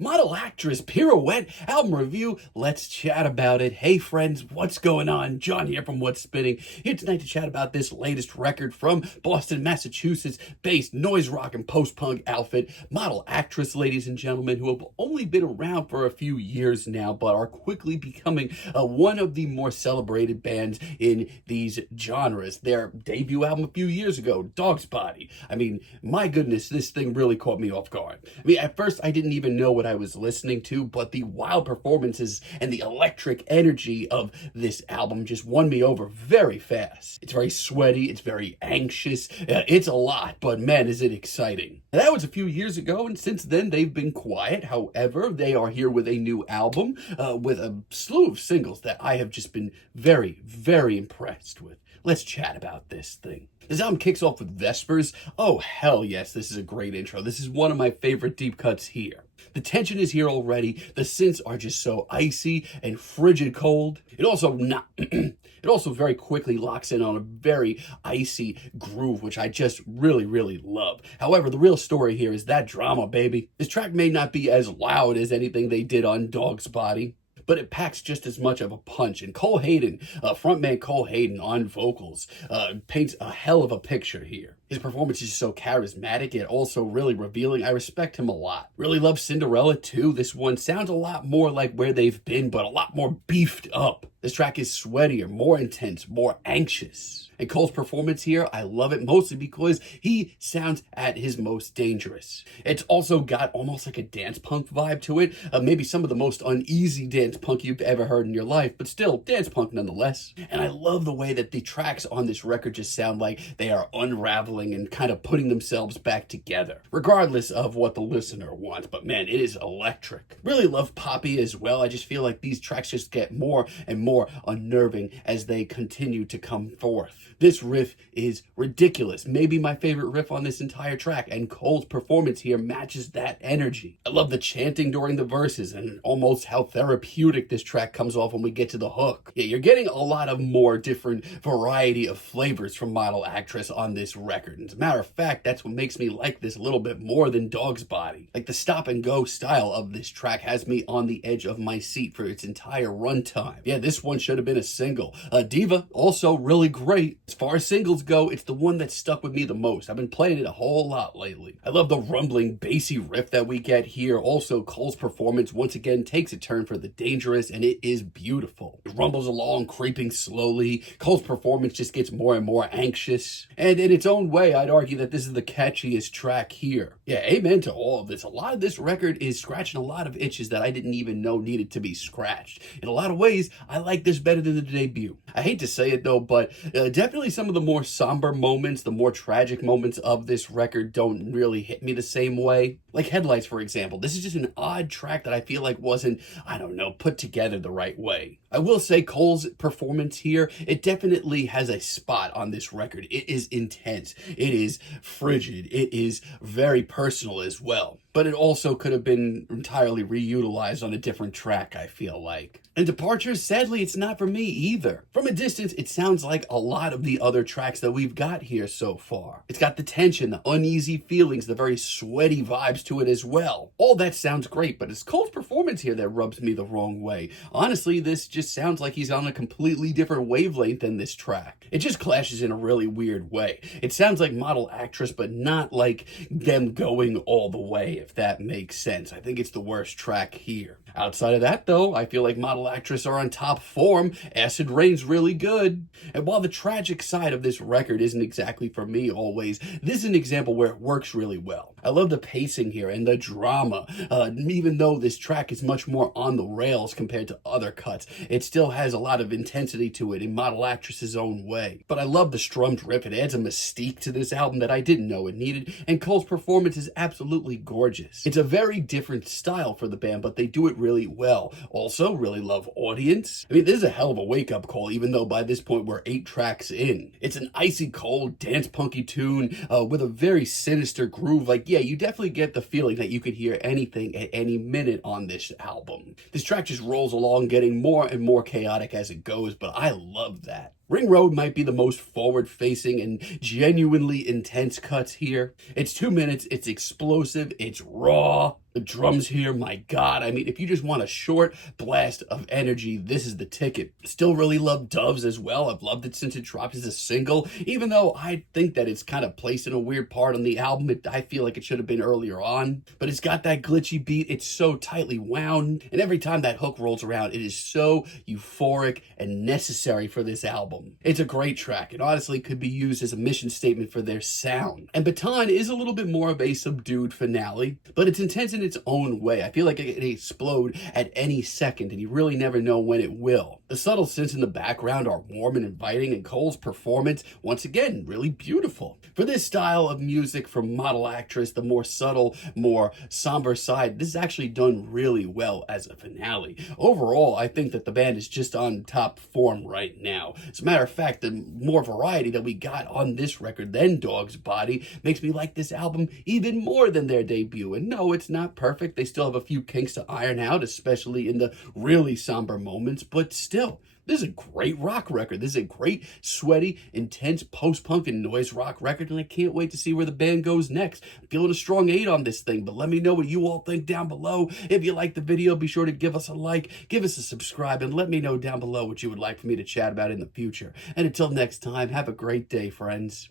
Model actress Pirouette album review. Let's chat about it. Hey friends, what's going on? John here from What's Spinning, here tonight to chat about this latest record from Boston, Massachusetts based noise rock and post-punk outfit Model Actriz, ladies and gentlemen, who have only been around for a few years now but are quickly becoming one of the more celebrated bands in these genres. Their debut album a few years ago, Dog's Body. I mean, my goodness, this thing really caught me off guard. I mean, at first I didn't even know what I was listening to, but the wild performances and the electric energy of this album just won me over very fast. It's very sweaty, it's very anxious, it's a lot, but man, is it exciting. Now, that was a few years ago, and since then they've been quiet. However, they are here with a new album with a slew of singles that I have just been very, very impressed with. Let's chat about this thing. This album kicks off with Vespers. Oh, hell yes, this is a great intro. This is one of my favorite deep cuts here. The tension is here already. The synths are just so icy and frigid cold. It also very quickly locks in on a very icy groove, which I just really, really love. However, the real story here is that drama, baby. This track may not be as loud as anything they did on Dog's Body, but it packs just as much of a punch. And Cole Hayden, frontman Cole Hayden on vocals, paints a hell of a picture here. His performance is so charismatic yet also really revealing. I respect him a lot. Really love Cinderella too. This one sounds a lot more like where they've been, but a lot more beefed up. This track is sweatier, more intense, more anxious. And Cole's performance here, I love it mostly because he sounds at his most dangerous. It's also got almost like a dance punk vibe to it. Maybe some of the most uneasy dance punk you've ever heard in your life, but still dance punk nonetheless. And I love the way that the tracks on this record just sound like they are unraveling and kind of putting themselves back together, regardless of what the listener wants. But man, it is electric. Really love Poppy as well. I just feel like these tracks just get more and more unnerving as they continue to come forth. This riff is ridiculous. Maybe my favorite riff on this entire track, and Cole's performance here matches that energy. I love the chanting during the verses and almost how therapeutic this track comes off when we get to the hook. Yeah, you're getting a lot of more different variety of flavors from Model Actriz on this record. And as a matter of fact, that's what makes me like this a little bit more than Dog's Body. Like, the stop and go style of this track has me on the edge of my seat for its entire runtime. Yeah, this one should have been a single. Diva, also really great. As far as singles go, it's the one that stuck with me the most. I've been playing it a whole lot lately. I love the rumbling, bassy riff that we get here. Also, Cole's performance once again takes a turn for the dangerous, and it is beautiful. It rumbles along, creeping slowly. Cole's performance just gets more and more anxious. And in its own way, I'd argue that this is the catchiest track here. Yeah, amen to all of this. A lot of this record is scratching a lot of itches that I didn't even know needed to be scratched. In a lot of ways, I like this better than the debut. I hate to say it though, but definitely some of the more somber moments, the more tragic moments of this record don't really hit me the same way. Like Headlights, for example. This is just an odd track that I feel like wasn't, I don't know, put together the right way. I will say Cole's performance here, it definitely has a spot on this record. It is intense. It is frigid. It is very personal as well. But it also could have been entirely reutilized on a different track, I feel like. And Departures, sadly, it's not for me either. From a distance, it sounds like a lot of the other tracks that we've got here so far. It's got the tension, the uneasy feelings, the very sweaty vibes to it as well. All that sounds great, but it's Cole's performance here that rubs me the wrong way. Honestly, this just sounds like he's on a completely different wavelength than this track. It just clashes in a really weird way. It sounds like Model Actriz, but not like them going all the way, if that makes sense. I think it's the worst track here. Outside of that, though, I feel like Model Actriz are on top form. Acid Rain's really good. And while the tragic side of this record isn't exactly for me always, this is an example where it works really well. I love the pacing here and the drama. Even though this track is much more on the rails compared to other cuts, it still has a lot of intensity to it in Model Actriz's own way. But I love the strummed riff. It adds a mystique to this album that I didn't know it needed, and Cole's performance is absolutely gorgeous. It's a very different style for the band, but they do it really well. Also, really love Audience. I mean, this is a hell of a wake-up call, even though by this point we're 8 tracks in. It's an icy cold, dance punky tune with a very sinister groove. Like, yeah, you definitely get the feeling that you could hear anything at any minute on this album. This track just rolls along, getting more and more chaotic as it goes, but I love that. Ring Road might be the most forward-facing and genuinely intense cuts here. It's 2 minutes, it's explosive, it's raw. The drums here, my God. I mean, if you just want a short blast of energy, this is the ticket. Still really love Doves as well. I've loved it since it dropped as a single, even though I think that it's kind of placed in a weird part on the album. I feel like it should have been earlier on, but it's got that glitchy beat. It's so tightly wound, and every time that hook rolls around, it is so euphoric and necessary for this album. It's a great track, and honestly could be used as a mission statement for their sound. And Baton is a little bit more of a subdued finale, but it's intense in its own way. I feel like it can explode at any second, and you really never know when it will. The subtle synths in the background are warm and inviting, and Cole's performance, once again, really beautiful. For this style of music from Model Actress, the more subtle, more somber side, this is actually done really well as a finale. Overall, I think that the band is just on top form right now. As a matter of fact, the more variety that we got on this record than Dog's Body makes me like this album even more than their debut. And no, it's not perfect. They still have a few kinks to iron out, especially in the really somber moments, but still, this is a great rock record. This is a great, sweaty, intense post-punk and noise rock record, and I can't wait to see where the band goes next. I'm feeling a strong 8 on this thing, but let me know what you all think down below. If you like the video, be sure to give us a like, give us a subscribe, and let me know down below what you would like for me to chat about in the future. And until next time, have a great day, friends.